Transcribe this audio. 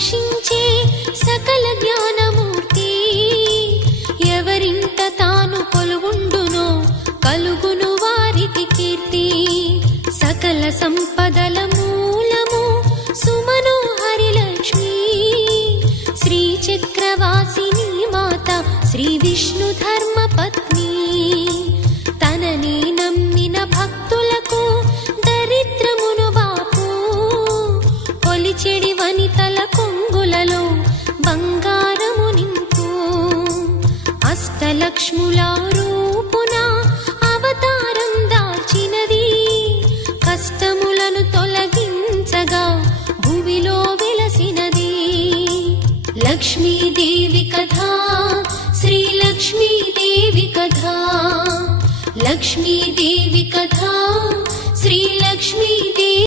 రక్షించే సకల జ్ఞానమూర్తి. ఎవరింట తాను కొలువుండునో కలుగును వారికి కీర్తి. సకల సంపదల మూలము సుమనోహరి లక్ష్మి. శ్రీ చక్రవాసిని మాత శ్రీ విష్ణు ధర్మ పత్ని. తనని నమ్మిన భక్తులకు దరిద్రమును బాపు. కొలిచెడి వనితల కొంగులలో బంగారము నింపు. అష్టలక్ష్ముల రూపున అవతారం దాల్చినది. కష్టములను తొలగించగా భూమిలో వెలసినది. లక్ష్మీదేవి కథ శ్రీ లక్ష్మీదేవి కథ. లక్ష్మీదేవి కథ